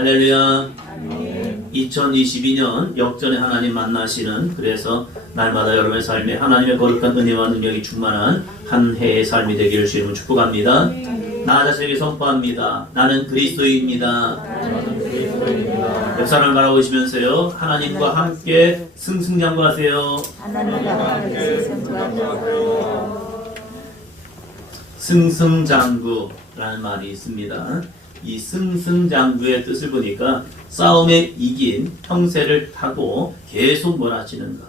할렐루야. 2022년 역전의 하나님 만나시는, 그래서 날마다 여러분의 삶에 하나님의 거룩한 은혜와 능력이 충만한 한 해의 삶이 되기를 주님은 축복합니다. 나 자신에게 선포합니다. 나는 그리스도입니다. 역사를 바라보시면서요, 하나님과 함께 승승장구하세요. 승승장구라는 말이 있습니다. 이 승승장구의 뜻을 보니까 싸움에 이긴 형세를 타고 계속 몰아치는 것,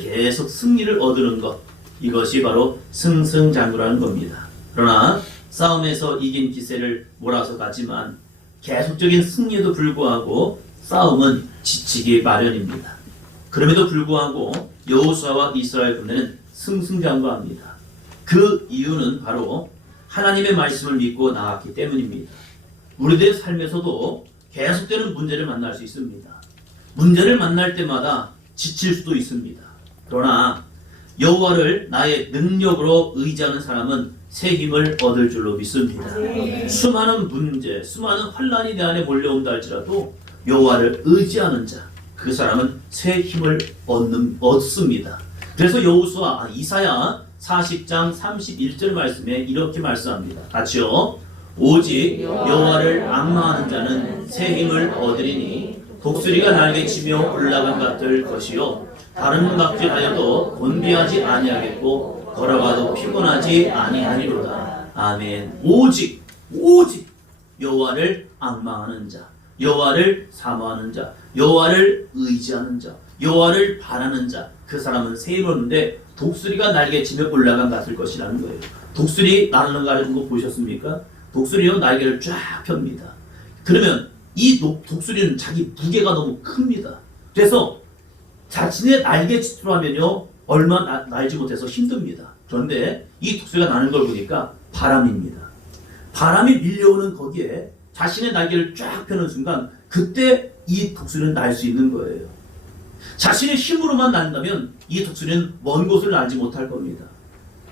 계속 승리를 얻는 것, 이것이 바로 승승장구라는 겁니다. 그러나 싸움에서 이긴 기세를 몰아서 가지만 계속적인 승리에도 불구하고 싸움은 지치기 마련입니다. 그럼에도 불구하고 여호수아와 이스라엘 군대는 승승장구합니다. 그 이유는 바로 하나님의 말씀을 믿고 나갔기 때문입니다. 우리들의 삶에서도 계속되는 문제를 만날 수 있습니다. 문제를 만날 때마다 지칠 수도 있습니다. 그러나 여호와를 나의 능력으로 의지하는 사람은 새 힘을 얻을 줄로 믿습니다. 수많은 문제, 수많은 환난이 내 안에 몰려온다 할지라도 여호와를 의지하는 자, 그 사람은 새 힘을 얻습니다. 그래서 여호수아, 이사야 40장 31절 말씀에 이렇게 말씀합니다. 같이요. 오직 여호와를 앙망하는 자는 새 힘을 얻으리니 독수리가 날개치며 올라간 같을 것이요 다른 막질하여도 곤비하지 아니하겠고 걸어가도 피곤하지 아니하리로다. 아멘. 오직 여호와를 앙망하는 자, 여호와를 사모하는 자, 여호와를 의지하는 자, 여호와를 바라는 자, 그 사람은 새 힘을 얻는데 독수리가 날개치며 올라간 같을 것이라는 거예요. 독수리 날아가는 거 보셨습니까? 독수리는 날개를 쫙 펴니다. 그러면 이 독수리는 자기 무게가 너무 큽니다. 그래서 자신의 날개짓으로 하면요, 얼마 날지 못해서 힘듭니다. 그런데 이 독수리가 나는 걸 보니까 바람입니다. 바람이 밀려오는 거기에 자신의 날개를 쫙 펴는 순간 그때 이 독수리는 날 수 있는 거예요. 자신의 힘으로만 난다면 이 독수리는 먼 곳을 날지 못할 겁니다.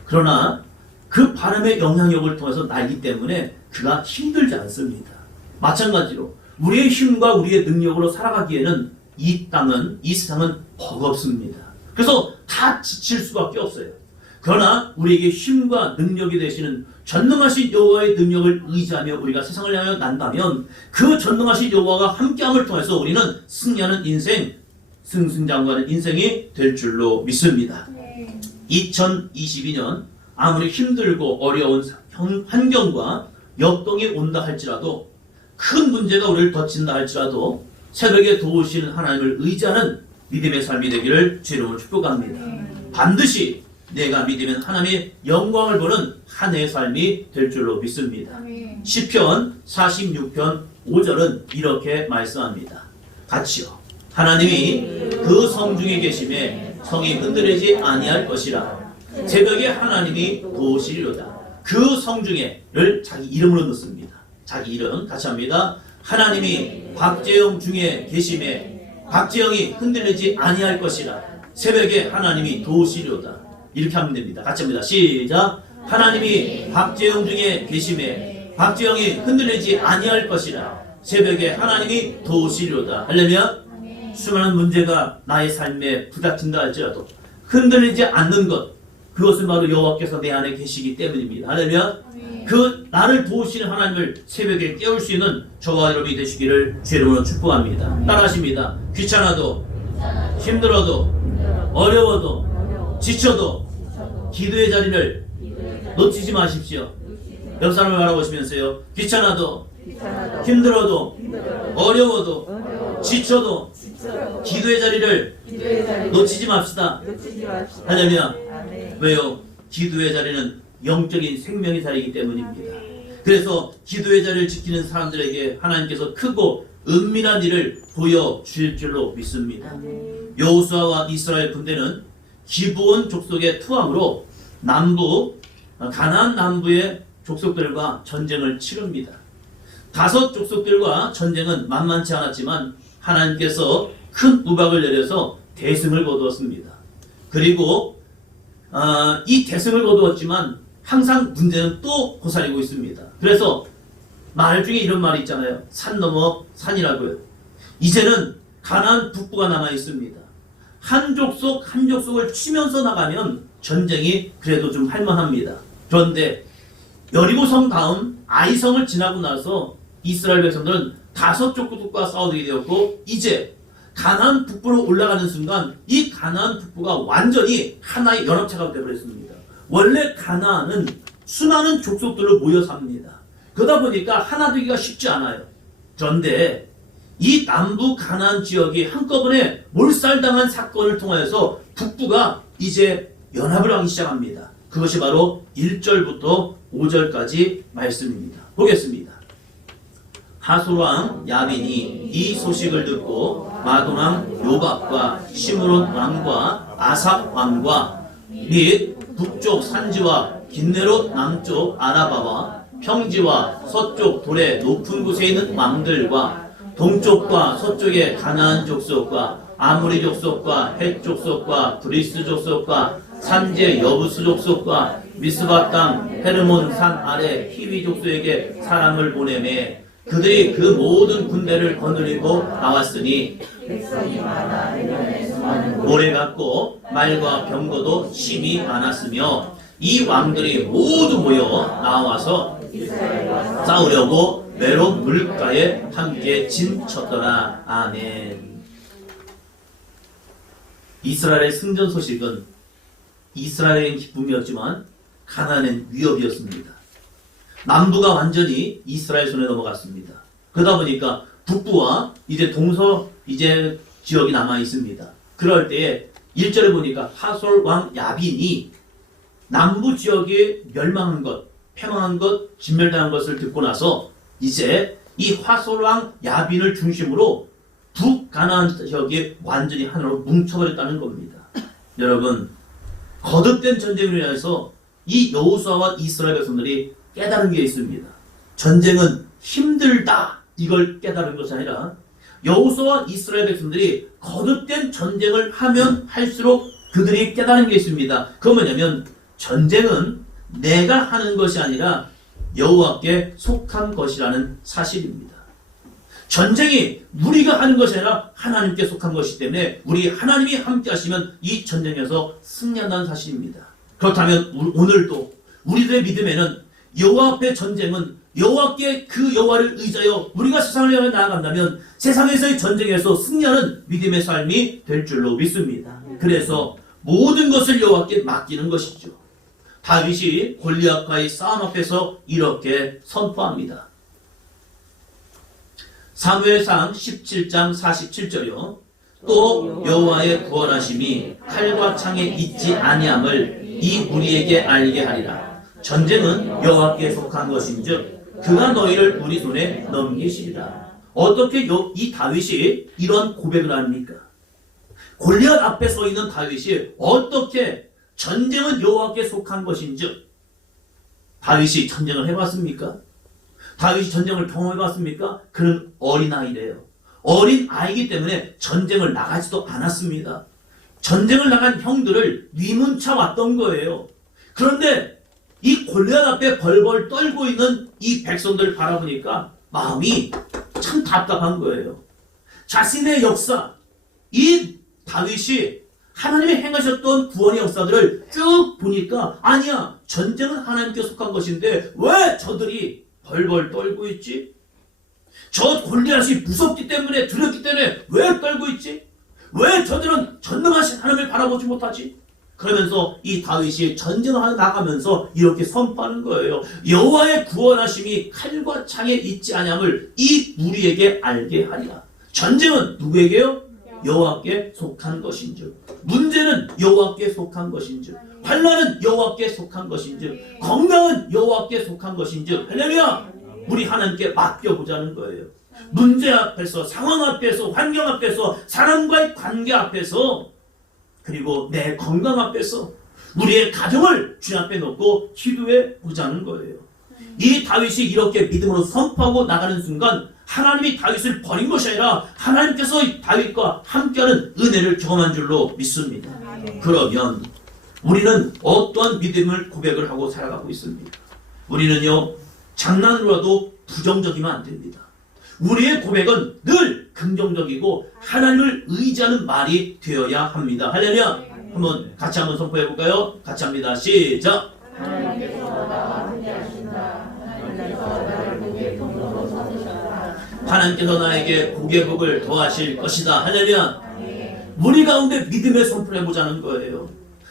그러나 그 바람의 영향력을 통해서 날기 때문에 그가 힘들지 않습니다. 마찬가지로 우리의 힘과 우리의 능력으로 살아가기에는 이 땅은, 이 세상은 버겁습니다. 그래서 다 지칠 수밖에 없어요. 그러나 우리에게 힘과 능력이 되시는 전능하신 여호와의 능력을 의지하며 우리가 세상을 향하여 난다면 그 전능하신 여호와가 함께함을 통해서 우리는 승리하는 인생, 승승장구하는 인생이 될 줄로 믿습니다. 2022년 아무리 힘들고 어려운 환경과 역동이 온다 할지라도, 큰 문제가 우리를 덮친다 할지라도 새벽에 도우시는 하나님을 의지하는 믿음의 삶이 되기를 주님을 축복합니다. 반드시 내가 믿으면 하나님의 영광을 보는 한 해의 삶이 될 줄로 믿습니다. 시편 46편 5절은 이렇게 말씀합니다. 같이요. 하나님이 그 성중에 계심에 성이 흔들리지 아니할 것이라. 새벽에 하나님이 도우시리로다. 그 성중에를 자기 이름으로 넣습니다. 자기 이름 같이 합니다. 하나님이 박재영 중에 계심에 박재영이 흔들리지 아니할 것이라. 새벽에 하나님이 도우시리로다. 이렇게 하면 됩니다. 같이 합니다. 시작. 하나님이 박재영 중에 계심에 박재영이 흔들리지 아니할 것이라. 새벽에 하나님이 도우시리로다. 할렐루야. 수많은 문제가 나의 삶에 부닥친다 할지라도 흔들리지 않는 것, 그것은 바로 여호와께서 내 안에 계시기 때문입니다. 할렐루야. 그 나를 도우시는 하나님을 새벽에 깨울 수 있는 저와 여러분이 되시기를 주 이름으로 축복합니다. 따라하십니다. 귀찮아도, 힘들어도, 어려워도, 지쳐도 기도의 자리를 놓치지 마십시오. 옆 사람을 바라보시면서요, 귀찮아도, 힘들어도, 어려워도, 지쳐도 기도의 자리를 놓치지 맙시다. 할렐루야. 왜요? 기도의 자리는 영적인 생명의 자리이기 때문입니다. 그래서 기도의 자리를 지키는 사람들에게 하나님께서 크고 은밀한 일을 보여주실 줄로 믿습니다. 여호수아와 이스라엘 군대는 기브온 족속의 투항으로 가나안 남부의 족속들과 전쟁을 치릅니다. 5 족속들과 전쟁은 만만치 않았지만 하나님께서 큰 우박을 내려서 대승을 거두었습니다. 그리고 이 대승을 거두었지만 항상 문제는 또 고사리고 있습니다. 그래서 말 중에 이런 말이 있잖아요. 산 넘어 산이라고요. 이제는 가나안 북부가 남아 있습니다. 한 족속 한 족속을 치면서 나가면 전쟁이 그래도 좀 할만합니다. 그런데 여리고성 다음 아이성을 지나고 나서 이스라엘 백성들은 5족속과 싸우게 되었고, 이제 가나안 북부로 올라가는 순간 이 가나안 북부가 완전히 하나의 연합체가 되어버렸습니다. 원래 가나안은 수많은 족속들로 모여 삽니다. 그러다 보니까 하나 되기가 쉽지 않아요. 그런데 이 남부 가나안 지역이 한꺼번에 몰살당한 사건을 통하여서 북부가 이제 연합을 하기 시작합니다. 그것이 바로 1절부터 5절까지 말씀입니다. 보겠습니다. 하솔왕 야빈이 이 소식을 듣고 마돈왕 요밥과 시므론 왕과 아삽 왕과 및 북쪽 산지와 긴네롯 남쪽 아라바와 평지와 서쪽 돌의 높은 곳에 있는 왕들과 동쪽과 서쪽의 가나안 족속과 아모리 족속과 헷 족속과 브리스 족속과 산지의 여부스 족속과 미스바 땅 헤르몬 산 아래 히위 족속에게 사람을 보내매 그들이 그 모든 군대를 거느리고 나왔으니 모래 같고 말과 병거도 심히 많았으며 이 왕들이 모두 모여 나와서 싸우려고 메론 물가에 함께 진쳤더라. 아멘. 이스라엘의 승전 소식은 이스라엘의 기쁨이었지만 가나안의 위협이었습니다. 남부가 완전히 이스라엘 손에 넘어갔습니다. 그러다 보니까 북부와 이제 동서 이제 지역이 남아 있습니다. 그럴 때에 1절에 보니까 하솔 왕 야빈이 남부 지역이 멸망한 것, 패망한 것, 진멸당한 것을 듣고 나서 이제 이 하솔 왕 야빈을 중심으로 북가나안 지역이 완전히 하나로 뭉쳐버렸다는 겁니다. 여러분, 거듭된 전쟁으로 인해서 이 여호수아와 이스라엘 백성들이 깨달은 게 있습니다. 전쟁은 힘들다, 이걸 깨달은 것이 아니라 여호수아와 이스라엘 백성들이 거듭된 전쟁을 하면 할수록 그들이 깨달은 게 있습니다. 그건 뭐냐면 전쟁은 내가 하는 것이 아니라 여호와께 속한 것이라는 사실입니다. 전쟁이 우리가 하는 것이 아니라 하나님께 속한 것이기 때문에 우리 하나님이 함께 하시면 이 전쟁에서 승리한다는 사실입니다. 그렇다면 오늘도 우리들의 믿음에는 여호와 앞의 전쟁은 여호와께 그 여호와를 의지하여 우리가 세상을 향해 나아간다면 세상에서의 전쟁에서 승리하는 믿음의 삶이 될 줄로 믿습니다. 그래서 모든 것을 여호와께 맡기는 것이죠. 다윗이 골리앗과의 싸움 앞에서 이렇게 선포합니다. 사무엘상 17장 47절이요. 또 여호와의 구원하심이 칼과 창에 있지 아니함을 이 우리에게 알게 하리라. 전쟁은 여호와께 속한 것인즉 그가 너희를 우리 손에 넘기시리라. 어떻게 이 다윗이 이런 고백을 합니까? 골리앗 앞에 서 있는 다윗이 어떻게 전쟁은 여호와께 속한 것인즉, 다윗이 전쟁을 해봤습니까? 다윗이 전쟁을 경험해봤습니까? 그는 어린아이래요. 어린아이기 때문에 전쟁을 나가지도 않았습니다. 전쟁을 나간 형들을 위문차 왔던 거예요. 그런데 이 골리앗 앞에 벌벌 떨고 있는 이 백성들을 바라보니까 마음이 참 답답한 거예요. 자신의 역사, 이 다윗이 하나님이 행하셨던 구원의 역사들을 쭉 보니까 아니야, 전쟁은 하나님께 속한 것인데 왜 저들이 벌벌 떨고 있지? 저 골리앗이 무섭기 때문에, 두렵기 때문에 왜 떨고 있지? 왜 저들은 전능하신 하나님을 바라보지 못하지? 그러면서 이 다윗이 전쟁을 나가면서 이렇게 선포하는 거예요. 여호와의 구원하심이 칼과 창에 있지 아니함을 이 우리에게 알게 하리라. 전쟁은 누구에게요? 여호와께 속한 것인즉, 문제는 여호와께 속한 것인즉, 환난은 여호와께 속한 것인즉, 건강은 여호와께 속한 것인즉, 할렐루야! 우리 하나님께 맡겨보자는 거예요. 문제 앞에서, 상황 앞에서, 환경 앞에서, 사람과의 관계 앞에서, 그리고 내 건강 앞에서 우리의 가정을 주님 앞에 놓고 기도해 보자는 거예요. 이 다윗이 이렇게 믿음으로 선포하고 나가는 순간 하나님이 다윗을 버린 것이 아니라 하나님께서 다윗과 함께하는 은혜를 경험한 줄로 믿습니다. 그러면 우리는 어떠한 믿음을 고백을 하고 살아가고 있습니까? 우리는요, 장난으로라도 부정적이면 안 됩니다. 우리의 고백은 늘 긍정적이고 하나님을 의지하는 말이 되어야 합니다. 할렐루야. 한번 같이 한번 선포해 볼까요? 같이 합니다. 시작. 하나님께서 나와 함께 하신다. 하나님께서 나를 복의 통로로 삼으셨다. 하나님께서 나에게 복의 복을 더하실 것이다. 할렐루야. 우리 가운데 믿음의 선포를 해보자는 거예요.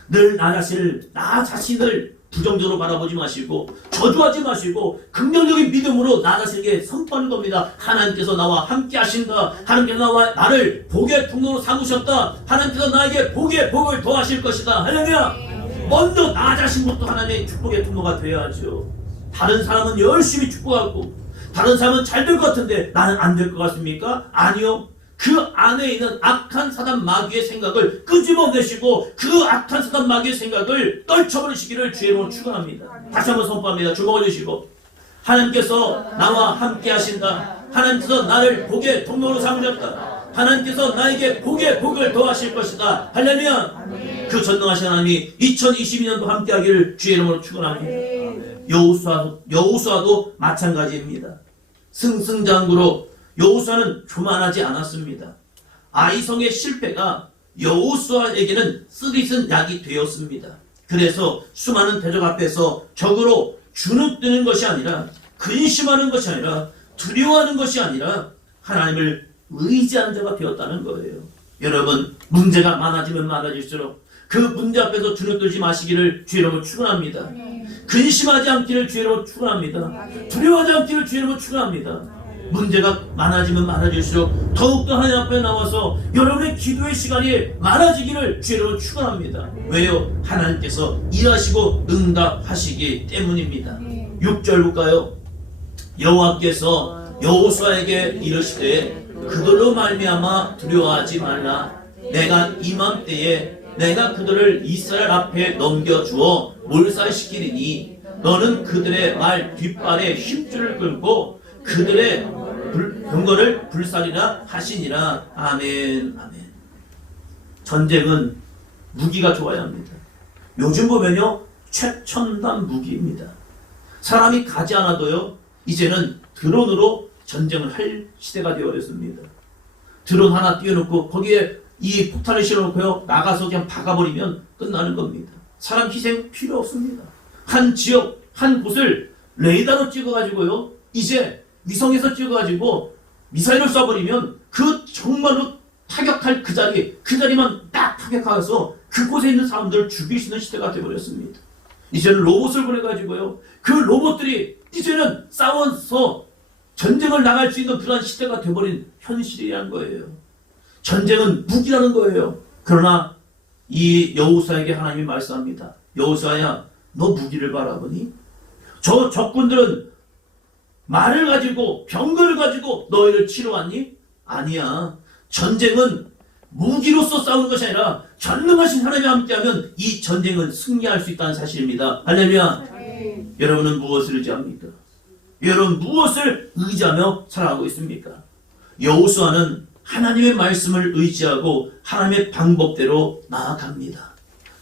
늘 나 자신을 부정적으로 바라보지 마시고 저주하지 마시고 긍정적인 믿음으로 나 자신에게 선포하는 겁니다. 하나님께서 나와 함께 하신다. 하나님께서 나를 복의 통로로 삼으셨다. 하나님께서 나에게 복의 복을 더하실 것이다. 할렐루야. 먼저 나 자신부터 하나님의 축복의 통로가 되어야죠. 다른 사람은 열심히 축복하고 다른 사람은 잘 될 것 같은데 나는 안 될 것 같습니까? 아니요. 그 안에 있는 악한 사단 마귀의 생각을 끄집어내시고 그 악한 사단 마귀의 생각을 떨쳐버리시기를 주의 이름으로 축원합니다. 다시 한번 선포합니다. 주목을 주시고 하나님께서 나와 함께 하신다. 하나님께서 나를 복의 통로로 삼으셨다. 하나님께서 나에게 복의 복을 더하실 것이다. 할렐루야. 그 전능하신 하나님이 2022년도 함께하기를 주의 이름으로 축원합니다. 여호수아도 마찬가지입니다. 승승장구로 여호수아는 교만하지 않았습니다. 아이성의 실패가 여호수아에게는 쓰디쓴 약이 되었습니다. 그래서 수많은 대적 앞에서 적으로 주눅드는 것이 아니라 근심하는 것이 아니라 두려워하는 것이 아니라 하나님을 의지하는 자가 되었다는 거예요. 여러분, 문제가 많아지면 많아질수록 그 문제 앞에서 주눅들지 마시기를 주의 이름으로 축원합니다. 근심하지 않기를 주의 이름으로 축원합니다. 두려워하지 않기를 주의 이름으로 축원합니다. 문제가 많아지면 많아질수록 더욱더 하나님 앞에 나와서 여러분의 기도의 시간이 많아지기를 주의 이름으로 축원합니다. 왜요? 하나님께서 일하시고 응답하시기 때문입니다. 6절 볼까요? 여호와께서 여호수아에게 이르시되 그들로 말미암아 두려워하지 말라. 내가 이맘때에 내가 그들을 이스라엘 앞에 넘겨주어 몰살시키리니 너는 그들의 말 뒷발에 힘줄을 끌고 그들의 병거를 불살이라 하시니라. 아멘. 아멘. 전쟁은 무기가 좋아야 합니다. 요즘 보면요, 최첨단 무기입니다. 사람이 가지 않아도요, 이제는 드론으로 전쟁을 할 시대가 되어버렸습니다. 드론 하나 띄워놓고 거기에 이 폭탄을 실어놓고요, 나가서 그냥 박아버리면 끝나는 겁니다. 사람 희생 필요 없습니다. 한 지역, 한 곳을 레이더로 찍어가지고요, 이제 위성에서 찍어가지고 미사일을 쏴버리면 그 정말로 타격할 그 자리만 딱 타격하여서 그곳에 있는 사람들을 죽일 수 있는 시대가 되어버렸습니다. 이제는 로봇을 보내가지고요, 그 로봇들이 이제는 싸워서 전쟁을 나갈 수 있는 그런 시대가 되어버린 현실이라는 거예요. 전쟁은 무기라는 거예요. 그러나 이 여호수아에게 하나님이 말씀합니다. 여호수아야, 너 무기를 바라보니? 저 적군들은 말을 가지고 병거를 가지고 너희를 치러 왔니? 아니야. 전쟁은 무기로서 싸우는 것이 아니라 전능하신 하나님과 함께하면 이 전쟁은 승리할 수 있다는 사실입니다. 할렐루야. 여러분은 무엇을 의지합니까? 여러분 무엇을 의지하며 살아가고 있습니까? 여호수아는 하나님의 말씀을 의지하고 하나님의 방법대로 나아갑니다.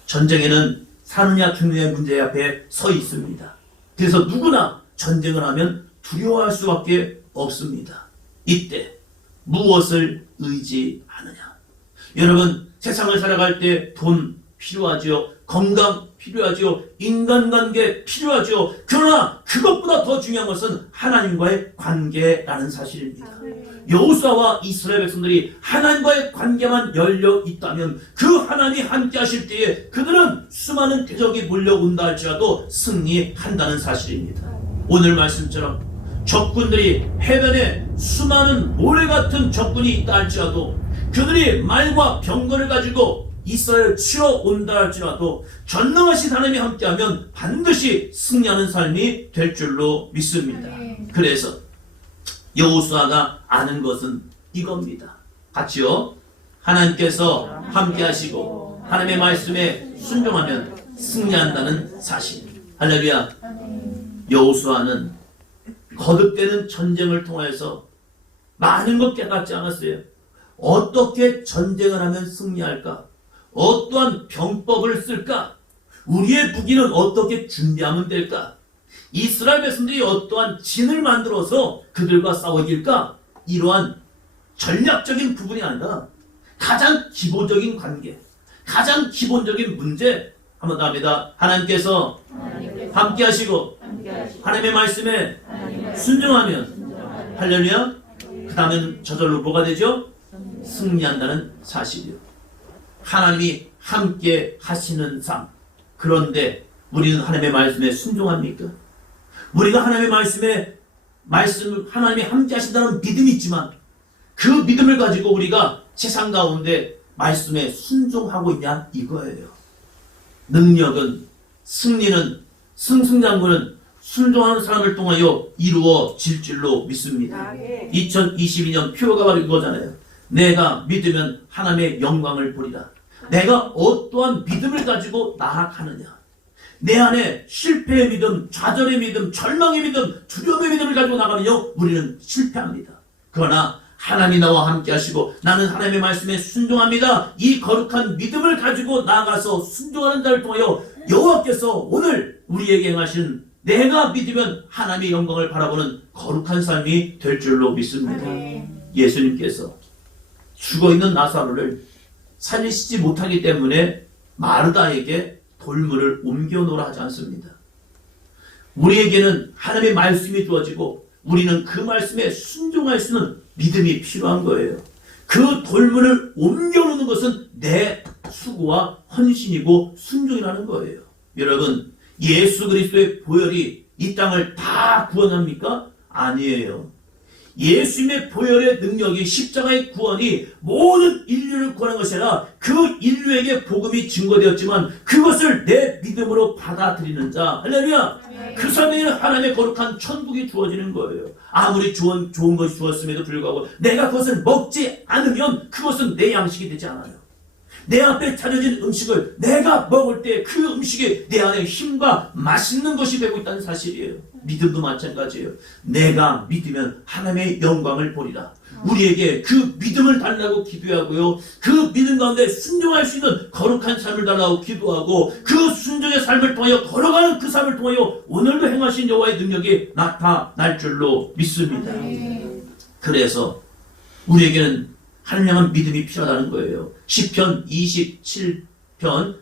전쟁에는 사느냐 죽느냐의 문제 앞에 서 있습니다. 그래서 누구나 전쟁을 하면 두려워할 수밖에 없습니다. 이때 무엇을 의지하느냐? 여러분, 세상을 살아갈 때 돈 필요하지요. 건강 필요하지요. 인간관계 필요하지요. 그러나 그것보다 더 중요한 것은 하나님과의 관계라는 사실입니다. 여호수아와 이스라엘 백성들이 하나님과의 관계만 열려 있다면 그 하나님이 함께 하실 때에 그들은 수많은 대적이 몰려온다 할지라도 승리한다는 사실입니다. 오늘 말씀처럼 적군들이 해변에 수많은 모래같은 적군이 있다 할지라도 그들이 말과 병거를 가지고 이스라엘을 치러 온다 할지라도 전능하신 하나님이 함께하면 반드시 승리하는 삶이 될 줄로 믿습니다. 그래서 여호수아가 아는 것은 이겁니다. 같이요. 하나님께서 함께하시고 하나님의 말씀에 순종하면 승리한다는 사실. 할렐루야. 여호수아는 거듭되는 전쟁을 통해서 많은 것 깨닫지 않았어요. 어떻게 전쟁을 하면 승리할까? 어떠한 병법을 쓸까? 우리의 무기는 어떻게 준비하면 될까? 이스라엘 백성들이 어떠한 진을 만들어서 그들과 싸워 이길까? 이러한 전략적인 부분이 아니라 가장 기본적인 관계, 가장 기본적인 문제, 한번 더 합니다. 하나님께서 함께 하시고 하나님의 말씀에 순종하면 할렐루야. 그 다음에는 저절로 뭐가 되죠? 승리한다는 사실이요. 하나님이 함께 하시는 삶. 그런데 우리는 하나님의 말씀에 순종합니까? 우리가 하나님의 하나님이 함께 하신다는 믿음이 있지만 그 믿음을 가지고 우리가 세상 가운데 말씀에 순종하고 있냐 이거예요. 능력은, 승리는, 승승장구는 순종하는 사람을 통하여 이루어질 줄로 믿습니다. 2022년 표가 바로 이거잖아요. 내가 믿으면 하나님의 영광을 보리라. 내가 어떠한 믿음을 가지고 나아가느냐. 내 안에 실패의 믿음, 좌절의 믿음, 절망의 믿음, 두려움의 믿음을 가지고 나가면요 우리는 실패합니다. 그러나 하나님이 나와 함께 하시고 나는 하나님의 말씀에 순종합니다. 이 거룩한 믿음을 가지고 나아가서 순종하는 자를 통하여 여호와께서 오늘 우리에게 행하신 내가 믿으면 하나님의 영광을 바라보는 거룩한 삶이 될 줄로 믿습니다. 예수님께서 죽어있는 나사로를 살리시지 못하기 때문에 마르다에게 돌문을 옮겨놓으라 하지 않습니다. 우리에게는 하나님의 말씀이 주어지고 우리는 그 말씀에 순종할 수 있는 믿음이 필요한 거예요. 그 돌문을 옮겨놓는 것은 내 수고와 헌신이고 순종이라는 거예요. 여러분, 예수 그리스도의 보혈이 이 땅을 다 구원합니까? 아니에요. 예수님의 보혈의 능력이 십자가의 구원이 모든 인류를 구원한 것이 아니라 그 인류에게 복음이 증거되었지만 그것을 내 믿음으로 받아들이는 자, 할렐루야. 그 사람에게는 하나님의 거룩한 천국이 주어지는 거예요. 아무리 좋은 것이 주었음에도 불구하고 내가 그것을 먹지 않으면 그것은 내 양식이 되지 않아요. 내 앞에 차려진 음식을 내가 먹을 때 그 음식이 내 안에 힘과 맛있는 것이 되고 있다는 사실이에요. 믿음도 마찬가지예요. 내가 믿으면 하나님의 영광을 보리라. 우리에게 그 믿음을 달라고 기도하고요. 그 믿음 가운데 순종할 수 있는 거룩한 삶을 달라고 기도하고 그 순종의 삶을 통하여 걸어가는 그 삶을 통하여 오늘도 행하신 여호와의 능력이 나타날 줄로 믿습니다. 그래서 우리에게는 하나님 향한 믿음이 필요하다는 거예요. 시편 27편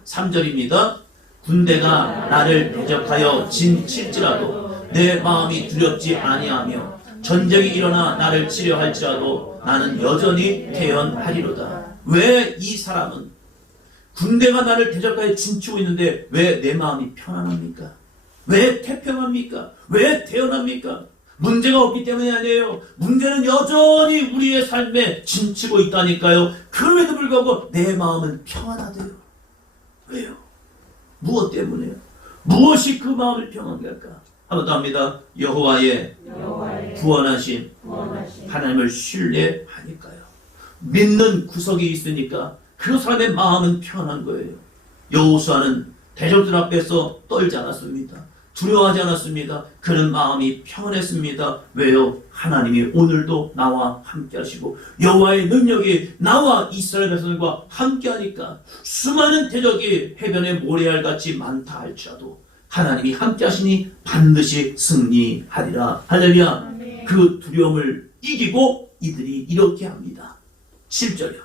3절입니다. 군대가 나를 대적하여 진칠지라도 내 마음이 두렵지 아니하며 전쟁이 일어나 나를 치려할지라도 나는 여전히 태연하리로다. 왜 이 사람은 군대가 나를 대적하여 진치고 있는데 왜 내 마음이 편안합니까? 왜 태평합니까? 왜 태연합니까? 문제가 없기 때문이 아니에요. 문제는 여전히 우리의 삶에 진치고 있다니까요. 그럼에도 불구하고 내 마음은 평안하대요. 왜요? 무엇 때문에요? 무엇이 그 마음을 평안하게 할까? 한번 더 합니다. 여호와의 구원하신 하나님을 신뢰하니까요. 믿는 구석이 있으니까 그 사람의 마음은 평안한 거예요. 여호수아는 대적들 앞에서 떨지 않았습니다. 두려워하지 않았습니다. 그는 마음이 평안했습니다. 왜요? 하나님이 오늘도 나와 함께 하시고 여호와의 능력이 나와 이스라엘 백성들과 함께 하니까 수많은 대적이 해변의 모래알같이 많다 할지라도 하나님이 함께 하시니 반드시 승리하리라. 할렐루야. 그 두려움을 이기고 이들이 이렇게 합니다. 7절이요.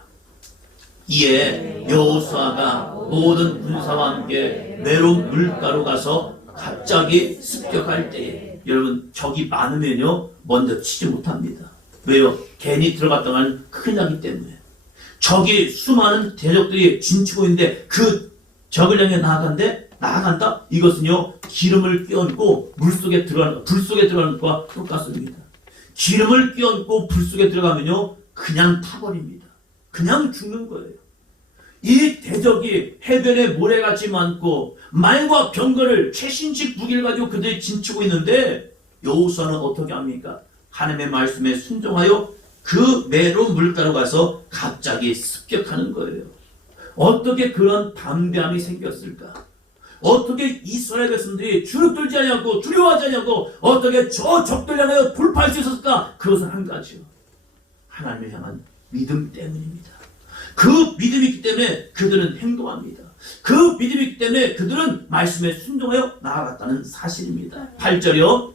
이에 여호수아가 모든 군사와 함께 메론 물가로 가서 갑자기 습격할 때에 여러분 적이 많으면요 먼저 치지 못합니다. 왜요? 괜히 들어갔다가는 큰일 나기 때문에. 적이 수많은 대적들이 진치고 있는데 그 적을 향해 나아간다? 이것은요 기름을 끼얹고 불 속에 들어가는 것과 똑같습니다. 기름을 끼얹고 불 속에 들어가면요 그냥 타버립니다. 그냥 죽는 거예요. 이 대적이 해변에 모래같이 많고 말과 병거를 최신식 무기를 가지고 그들이 진치고 있는데 여호수아는 어떻게 합니까? 하나님의 말씀에 순종하여 그 메론 물가로 가서 갑자기 습격하는 거예요. 어떻게 그런 담대함이 생겼을까? 어떻게 이스라엘 백성들이 주눅들지 않냐고 두려워하지 않냐고 어떻게 저 적들 향하여 돌파할 수 있었을까? 그것은 한 가지요. 하나님을 향한 믿음 때문입니다. 그 믿음이 있기 때문에 그들은 행동합니다. 그 믿음이기 때문에 그들은 말씀에 순종하여 나아갔다는 사실입니다. 8절이요.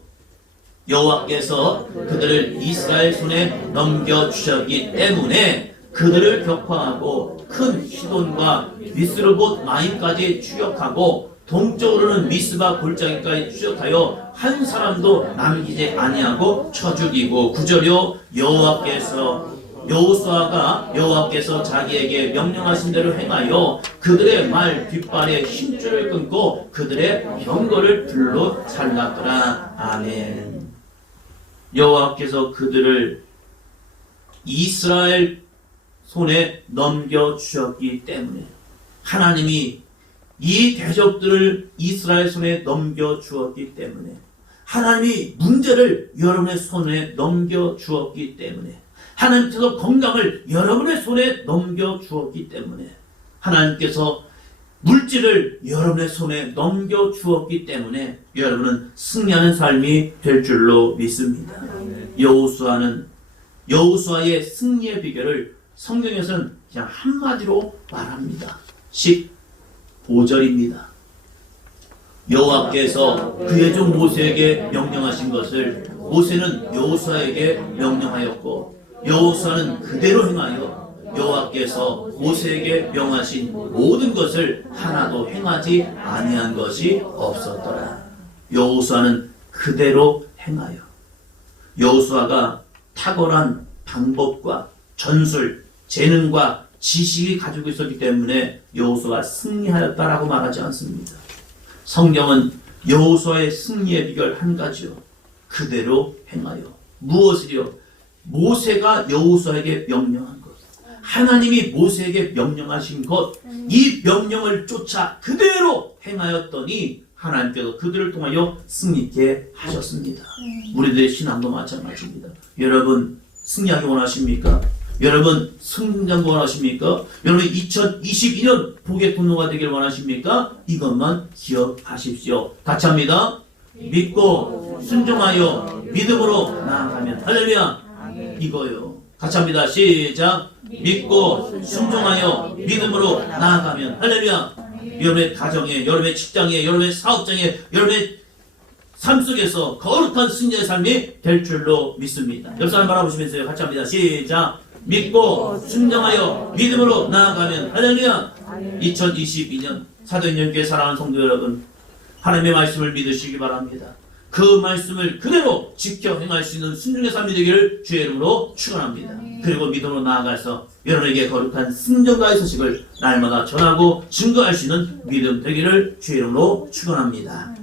여호와께서 그들을 이스라엘 손에 넘겨주셨기 때문에 그들을 격파하고 큰 시돈과 미스르봇 마임까지 추격하고 동쪽으로는 미스바 골짜기까지 추격하여 한 사람도 남기지 아니하고 쳐 죽이고 9절이요. 여호수아가 자기에게 명령하신 대로 행하여 그들의 말 뒷발에 힘줄을 끊고 그들의 병거를 불로 잘랐더라. 아멘. 여호와께서 그들을 이스라엘 손에 넘겨주셨기 때문에 하나님이 이 대적들을 이스라엘 손에 넘겨주었기 때문에 하나님이 문제를 여러분의 손에 넘겨주었기 때문에 하나님께서 건강을 여러분의 손에 넘겨주었기 때문에 하나님께서 물질을 여러분의 손에 넘겨주었기 때문에 여러분은 승리하는 삶이 될 줄로 믿습니다. 여호수아의 승리의 비결을 성경에서는 그냥 한마디로 말합니다. 15절입니다. 여호와께서 그의 종 모세에게 명령하신 것을 모세는 여호수아에게 명령하였고 여호수아는 그대로 행하여 여호와께서 모세에게 명하신 모든 것을 하나도 행하지 아니한 것이 없었더라. 여호수아는 그대로 행하여 여호수아가 탁월한 방법과 전술, 재능과 지식이 가지고 있었기 때문에 여호수아가 승리하였다라고 말하지 않습니다. 성경은 여호수아의 승리의 비결 한 가지요. 그대로 행하여. 무엇을요? 모세가 여호수아에게 명령한 것. 하나님이 모세에게 명령하신 것. 이 명령을 쫓아 그대로 행하였더니 하나님께서 그들을 통하여 승리케 하셨습니다. 우리들의 신앙도 마찬가지입니다. 여러분 승리하기 원하십니까? 여러분 승리하기 원하십니까? 여러분 2022년 복의 통로가 되길 원하십니까? 이것만 기억하십시오. 같이 합니다. 믿고 순종하여 믿음으로 나아가면 할렐루야. 이거요. 같이 합니다. 시작. 믿고 순종하여 믿음으로 나아가면 할렐루야. 여러분의 가정에, 여러분의 직장에, 여러분의 사업장에, 여러분의 삶 속에서 거룩한 승리의 삶이 될 줄로 믿습니다. 옆 사람 바라보시면서 같이 합니다. 시작. 믿고 순종하여 믿음으로 나아가면 할렐루야. 2022년 사도인연교회 사랑하는 성도 여러분, 하나님의 말씀을 믿으시기 바랍니다. 그 말씀을 그대로 지켜 행할 수 있는 순종의 삶이 되기를 주의 이름으로 축원합니다. 그리고 믿음으로 나아가서 여러분에게 거룩한 승전가의 소식을 날마다 전하고 증거할 수 있는 믿음 되기를 주의 이름으로 축원합니다.